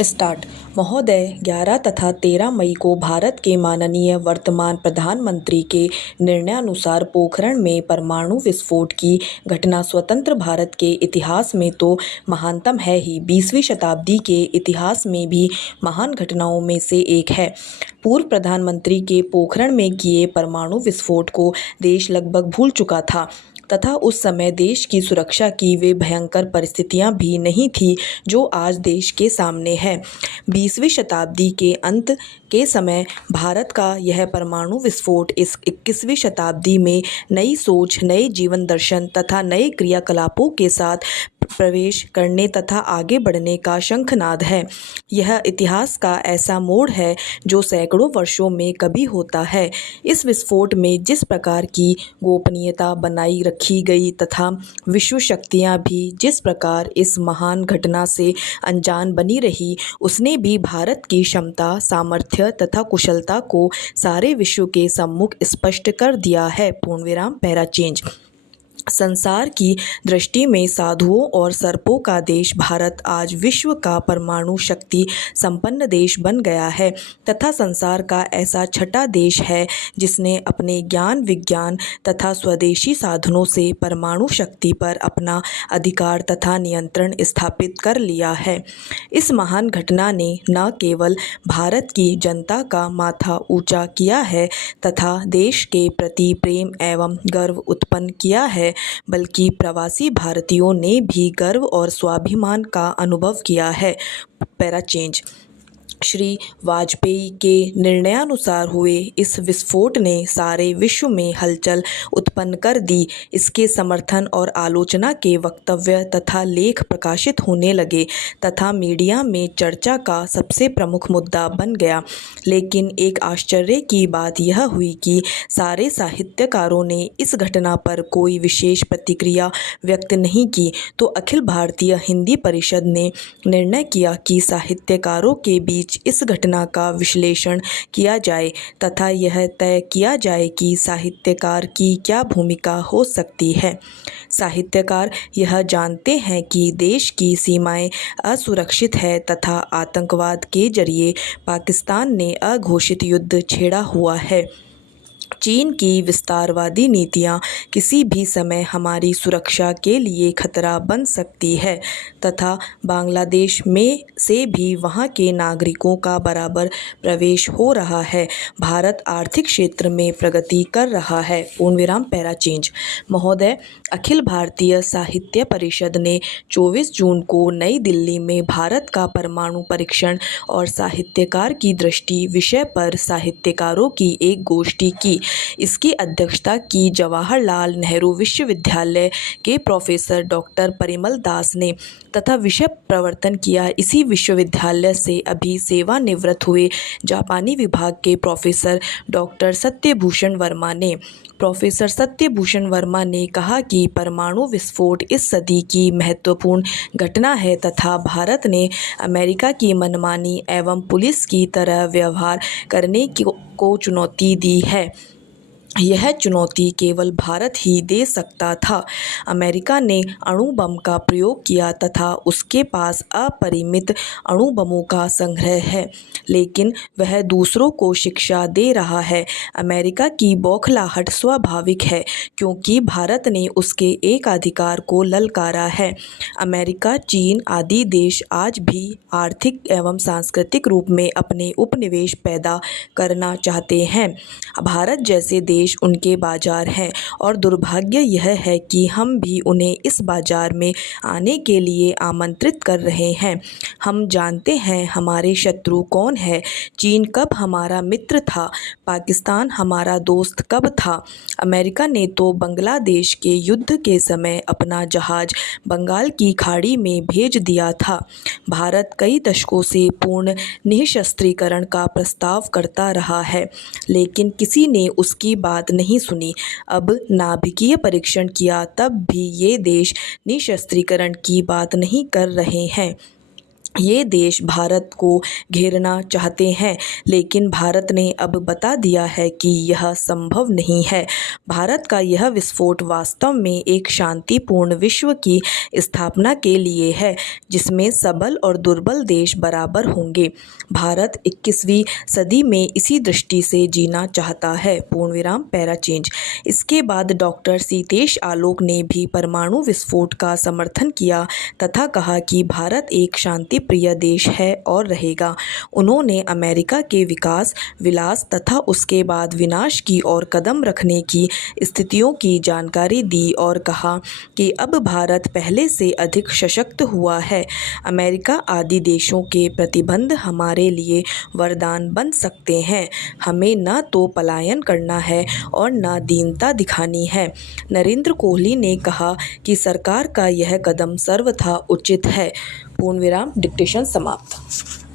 Start. महोदय, 11 तथा 13 मई को भारत के माननीय वर्तमान प्रधानमंत्री के निर्णयानुसार पोखरण में परमाणु विस्फोट की घटना स्वतंत्र भारत के इतिहास में तो महानतम है ही, 20वीं शताब्दी के इतिहास में भी महान घटनाओं में से एक है। पूर्व प्रधानमंत्री के पोखरण में किए परमाणु विस्फोट को देश लगभग भूल चुका था तथा उस समय देश की सुरक्षा की वे भयंकर परिस्थितियां भी नहीं थी जो आज देश के सामने है। 20वीं शताब्दी के अंत के समय भारत का यह परमाणु विस्फोट इस 21वीं शताब्दी में नई सोच, नए जीवन दर्शन तथा नए क्रियाकलापों के साथ प्रवेश करने तथा आगे बढ़ने का शंखनाद है। यह इतिहास का ऐसा मोड़ है जो सैकड़ों वर्षों में कभी होता है। इस विस्फोट में जिस प्रकार की गोपनीयता बनाई रखी गई तथा विश्व शक्तियाँ भी जिस प्रकार इस महान घटना से अनजान बनी रही, उसने भी भारत की क्षमता, सामर्थ्य तथा कुशलता को सारे विश्व के सम्मुख स्पष्ट कर दिया है। पूर्णविराम पैरा चेंज। संसार की दृष्टि में साधुओं और सर्पों का देश भारत आज विश्व का परमाणु शक्ति संपन्न देश बन गया है तथा संसार का ऐसा छठा देश है जिसने अपने ज्ञान, विज्ञान तथा स्वदेशी साधनों से परमाणु शक्ति पर अपना अधिकार तथा नियंत्रण स्थापित कर लिया है। इस महान घटना ने न केवल भारत की जनता का माथा ऊंचा किया है तथा देश के प्रति प्रेम एवं गर्व उत्पन्न किया है, बल्कि प्रवासी भारतीयों ने भी गर्व और स्वाभिमान का अनुभव किया है। Para change. श्री वाजपेयी के निर्णयानुसार हुए इस विस्फोट ने सारे विश्व में हलचल उत्पन्न कर दी। इसके समर्थन और आलोचना के वक्तव्य तथा लेख प्रकाशित होने लगे तथा मीडिया में चर्चा का सबसे प्रमुख मुद्दा बन गया। लेकिन एक आश्चर्य की बात यह हुई कि सारे साहित्यकारों ने इस घटना पर कोई विशेष प्रतिक्रिया व्यक्त नहीं की, तो अखिल भारतीय हिंदी परिषद ने निर्णय किया कि साहित्यकारों के बीच इस घटना का विश्लेषण किया जाए तथा यह तय किया जाए कि साहित्यकार की क्या भूमिका हो सकती है। साहित्यकार यह जानते हैं कि देश की सीमाएं असुरक्षित है तथा आतंकवाद के जरिए पाकिस्तान ने अघोषित युद्ध छेड़ा हुआ है। चीन की विस्तारवादी नीतियां किसी भी समय हमारी सुरक्षा के लिए खतरा बन सकती है तथा बांग्लादेश में से भी वहां के नागरिकों का बराबर प्रवेश हो रहा है। भारत आर्थिक क्षेत्र में प्रगति कर रहा है। पूर्णविराम पैरा चेंज। महोदय, अखिल भारतीय साहित्य परिषद ने 24 जून को नई दिल्ली में भारत का परमाणु परीक्षण और साहित्यकार की दृष्टि विषय पर साहित्यकारों की एक गोष्ठी की। इसकी अध्यक्षता की जवाहरलाल नेहरू विश्वविद्यालय के प्रोफेसर डॉक्टर परिमल दास ने तथा विषय प्रवर्तन किया इसी विश्वविद्यालय से अभी सेवानिवृत्त हुए जापानी विभाग के प्रोफेसर डॉक्टर सत्यभूषण वर्मा ने। प्रोफेसर सत्यभूषण वर्मा ने कहा कि परमाणु विस्फोट इस सदी की महत्वपूर्ण घटना है तथा भारत ने अमेरिका की मनमानी एवं पुलिस की तरह व्यवहार करने को चुनौती दी है। यह चुनौती केवल भारत ही दे सकता था। अमेरिका ने अणु बम का प्रयोग किया तथा उसके पास अपरिमित अणु बमों का संग्रह है, लेकिन वह दूसरों को शिक्षा दे रहा है। अमेरिका की बौखलाहट स्वाभाविक है क्योंकि भारत ने उसके एकाधिकार को ललकारा है। अमेरिका, चीन आदि देश आज भी आर्थिक एवं सांस्कृतिक रूप में अपने उपनिवेश पैदा करना चाहते हैं। भारत जैसे देश उनके बाजार हैं और दुर्भाग्य यह है कि हम भी उन्हें इस बाजार में आने के लिए आमंत्रित कर रहे हैं। हम जानते हैं हमारे शत्रु कौन है। चीन कब हमारा मित्र था, पाकिस्तान हमारा दोस्त कब था। अमेरिका ने तो बांग्लादेश के युद्ध के समय अपना जहाज बंगाल की खाड़ी में भेज दिया था। भारत कई दशकों से पूर्ण निःशस्त्रीकरण का प्रस्ताव करता रहा है, लेकिन किसी ने उसकी बात नहीं सुनी। अब नाभिकीय परीक्षण किया तब भी ये देश निःशस्त्रीकरण की बात नहीं कर रहे हैं। ये देश भारत को घेरना चाहते हैं, लेकिन भारत ने अब बता दिया है कि यह संभव नहीं है। भारत का यह विस्फोट वास्तव में एक शांतिपूर्ण विश्व की स्थापना के लिए है, जिसमें सबल और दुर्बल देश बराबर होंगे। भारत 21वीं सदी में इसी दृष्टि से जीना चाहता है। पूर्णविराम पैराचेंज। इसके बाद डॉक्टर सीतेश आलोक ने भी परमाणु विस्फोट का समर्थन किया तथा कहा कि भारत एक शांति प्रिय देश है और रहेगा। उन्होंने अमेरिका के विकास विलास तथा उसके बाद विनाश की ओर कदम रखने की स्थितियों की जानकारी दी और कहा कि अब भारत पहले से अधिक सशक्त हुआ है। अमेरिका आदि देशों के प्रतिबंध हमारे लिए वरदान बन सकते हैं। हमें न तो पलायन करना है और न दीनता दिखानी है। नरेंद्र कोहली ने कहा कि सरकार का यह कदम सर्वथा उचित है। पूर्णविराम। डिक्टेशन समाप्त।